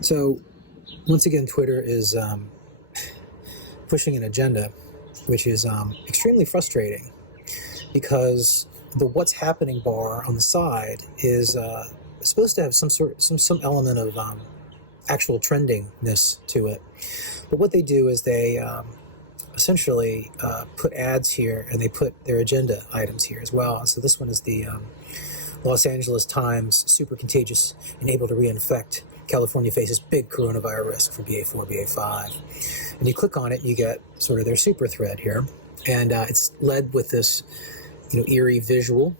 So, once again, Twitter is pushing an agenda, which is extremely frustrating because the "what's happening" bar on the side is supposed to have some element of actual trendingness to it. But what they do is they essentially put ads here, and they put their agenda items here as well. And so this one is the Los Angeles Times: super contagious and able to reinfect. California faces big coronavirus risk for BA4, BA5. And you click on it, and you get sort of their super thread here. And it's led with this, eerie visual.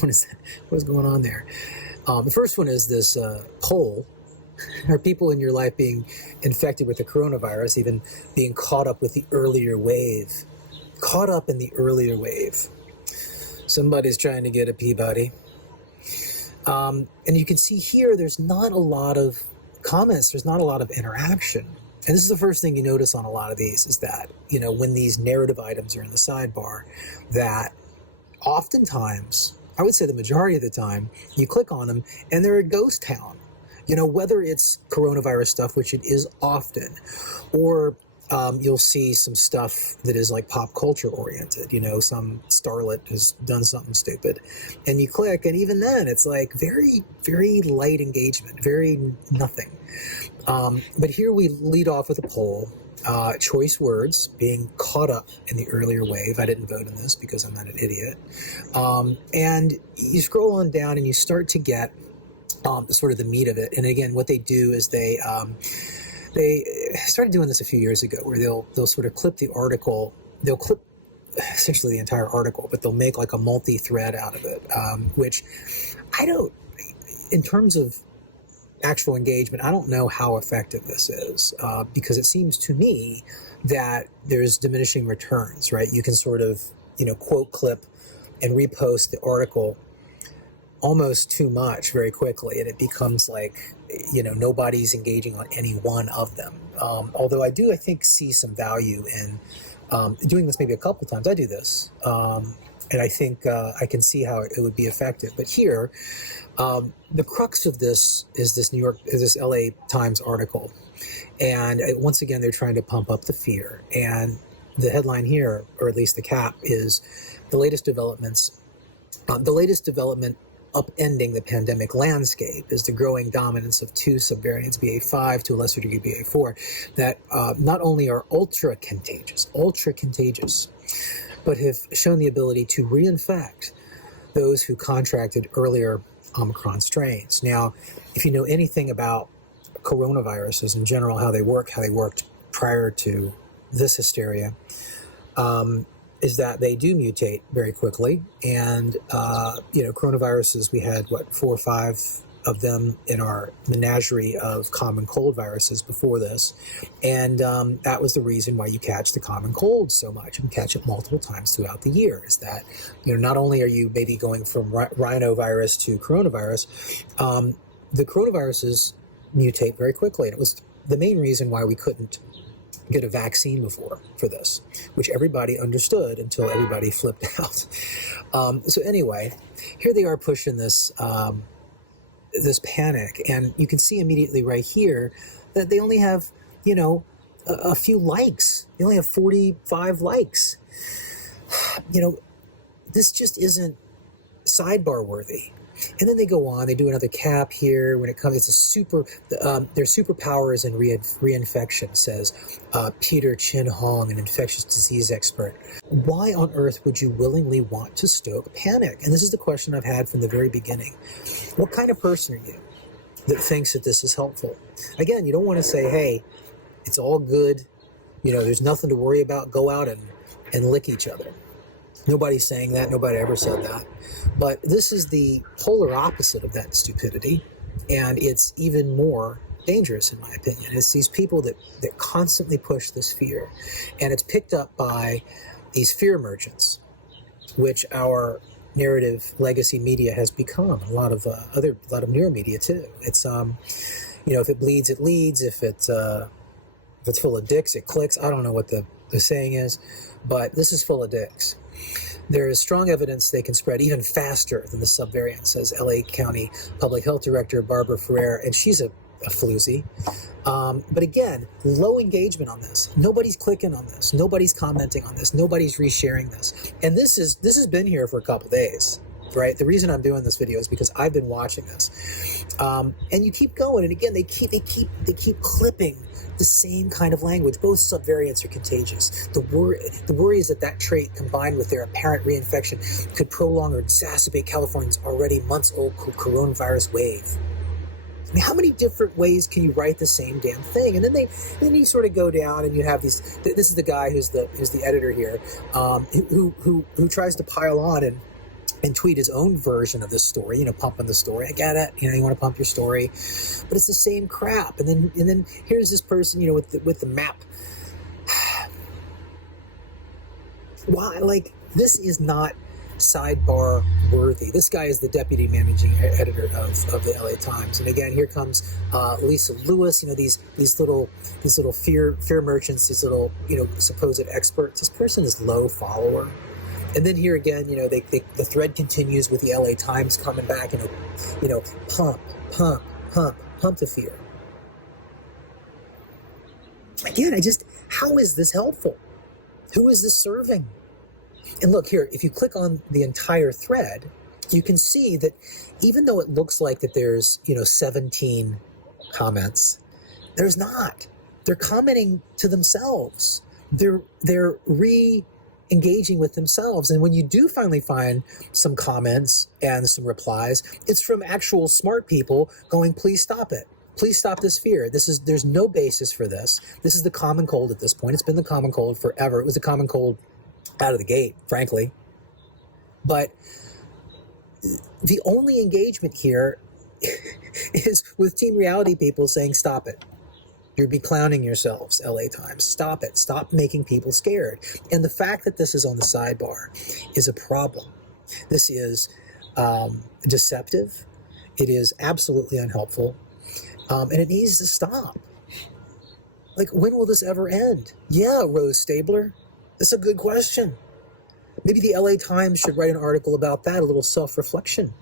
What is that? What is going on there? The first one is this poll. Are people in your life being infected with the coronavirus, even being caught up with the earlier wave? Caught up in the earlier wave. Somebody's trying to get a Peabody. And you can see here, there's not a lot of comments. There's not a lot of interaction. And this is the first thing you notice on a lot of these is that, when these narrative items are in the sidebar, that oftentimes, I would say the majority of the time, you click on them and they're a ghost town. Whether it's coronavirus stuff, which it is often, or you'll see some stuff that is like pop culture oriented, some starlet has done something stupid, and you click, and even then it's like very, very light engagement, very nothing. But here we lead off with a poll. Choice words: being caught up in the earlier wave. I didn't vote in this because I'm not an idiot. And you scroll on down and you start to get sort of the meat of it. And again, what they do is they started doing this a few years ago, where they'll sort of clip the article. They'll clip essentially the entire article, but they'll make like a multi-thread out of it, which I don't, in terms of actual engagement, I don't know how effective this is, because it seems to me that there's diminishing returns, right? You can sort of, quote clip and repost the article almost too much very quickly, and it becomes like, nobody's engaging on any one of them. Although I think see some value in doing this maybe a couple times. I do this, and I think I can see how it would be effective. But here, the crux of this is this LA Times article, and once again they're trying to pump up the fear. And the headline here, or at least the cap, is the latest developments. The latest development upending the pandemic landscape is the growing dominance of two subvariants, BA5, to a lesser degree BA4, that not only are ultra contagious, but have shown the ability to reinfect those who contracted earlier Omicron strains. Now, if you know anything about coronaviruses in general, how they worked prior to this hysteria, is that they do mutate very quickly. And, coronaviruses, we had, 4 or 5 of them in our menagerie of common cold viruses before this. And that was the reason why you catch the common cold so much and catch it multiple times throughout the year, is that, not only are you maybe going from rhinovirus to coronavirus, the coronaviruses mutate very quickly. And it was the main reason why we couldn't get a vaccine before for this, which everybody understood until everybody flipped out. So anyway, here they are pushing this this panic, and you can see immediately right here that they only have, a few likes. They only have 45 likes. This just isn't sidebar worthy. And then they go on, they do another cap here. When it comes, their superpower is in reinfection, says Peter Chin Hong, an infectious disease expert. Why on earth would you willingly want to stoke panic? And this is the question I've had from the very beginning. What kind of person are you that thinks that this is helpful? Again, you don't want to say, hey, it's all good. There's nothing to worry about. Go out and lick each other. Nobody's saying that. Nobody ever said that. But this is the polar opposite of that stupidity, and it's even more dangerous, in my opinion. It's these people that constantly push this fear, and it's picked up by these fear merchants, which our narrative legacy media has become. A lot of newer media too. It's if it bleeds, it leads. If it's full of dicks, it clicks. I don't know what the saying is, but this is full of dicks. There is strong evidence they can spread even faster than the subvariant, says LA County Public Health Director Barbara Ferrer, and she's a a floozy. But again, low engagement on this. Nobody's clicking on this. Nobody's commenting on this. Nobody's resharing this. And this has been here for a couple days, right? The reason I'm doing this video is because I've been watching this. And you keep going, and again, they keep clipping the same kind of language. Both subvariants are contagious. The worry is that trait, combined with their apparent reinfection, could prolong or exacerbate California's already months-old coronavirus wave. I mean, how many different ways can you write the same damn thing? And then you sort of go down, and you have these. This is the guy who's the editor here, who tries to pile on and tweet his own version of this story, pumping the story. I get it, you want to pump your story, but it's the same crap. And then here's this person, with the map. Why? Like, this is not sidebar worthy. This guy is the deputy managing editor of the LA Times. And again, here comes Lisa Lewis, these little fear merchants, these little, supposed experts. This person is low follower. And then here again, the thread continues with the LA Times coming back, pump the fear. Again, how is this helpful? Who is this serving? And look here, if you click on the entire thread, you can see that even though it looks like that there's, 17 comments, there's not. They're commenting to themselves. They're engaging with themselves. And when you do finally find some comments and some replies, it's from actual smart people going, please stop it. Please stop this fear. There's no basis for this. This is the common cold at this point. It's been the common cold forever. It was the common cold out of the gate, frankly. But the only engagement here is with Team Reality people saying, stop it. You're beclowning yourselves, LA Times. Stop it. Stop making people scared. And the fact that this is on the sidebar is a problem. This is deceptive. It is absolutely unhelpful. And it needs to stop. Like, when will this ever end? Yeah, Rose Stabler. That's a good question. Maybe the LA Times should write an article about that, a little self-reflection.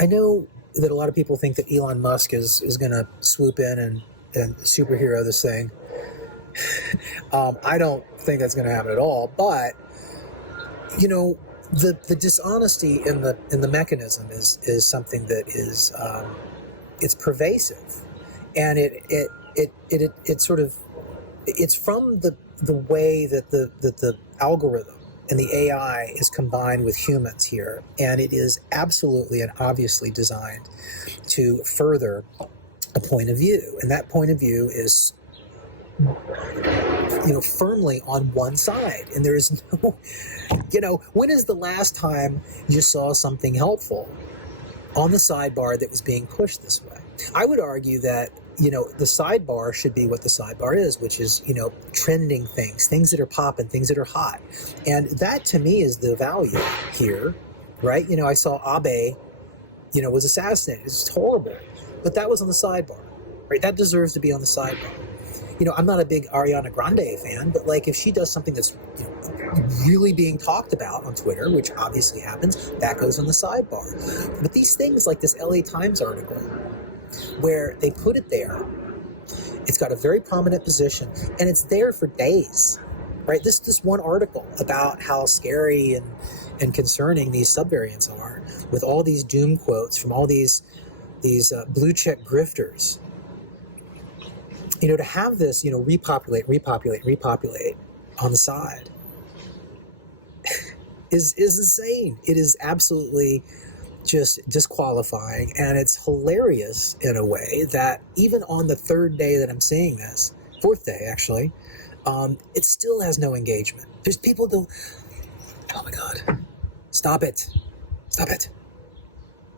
I know that a lot of people think that Elon Musk is going to swoop in and superhero this thing. I don't think that's going to happen at all. But, the dishonesty in the mechanism is something that is it's pervasive, and it sort of, it's from the way that the algorithm and the AI is combined with humans here, and it is absolutely and obviously designed to further a point of view, and that point of view is firmly on one side, and there is no, when is the last time you saw something helpful on the sidebar that was being pushed this way? I would argue that the sidebar should be what the sidebar is, which is, trending things that are popping, things that are hot. And that, to me, is the value here, right? I saw Abe, was assassinated. It's horrible. But that was on the sidebar, right? That deserves to be on the sidebar. I'm not a big Ariana Grande fan, but, like, if she does something that's, really being talked about on Twitter, which obviously happens, that goes on the sidebar. But these things, like this LA Times article, where they put it there, it's got a very prominent position, and it's there for days, right? This one article about how scary and concerning these subvariants are, with all these doom quotes from all these blue check grifters. To have this, repopulate on the side is insane. It is absolutely just disqualifying, and it's hilarious in a way that even on the third day that I'm seeing this, fourth day actually, it still has no engagement. There's people oh my God, stop it.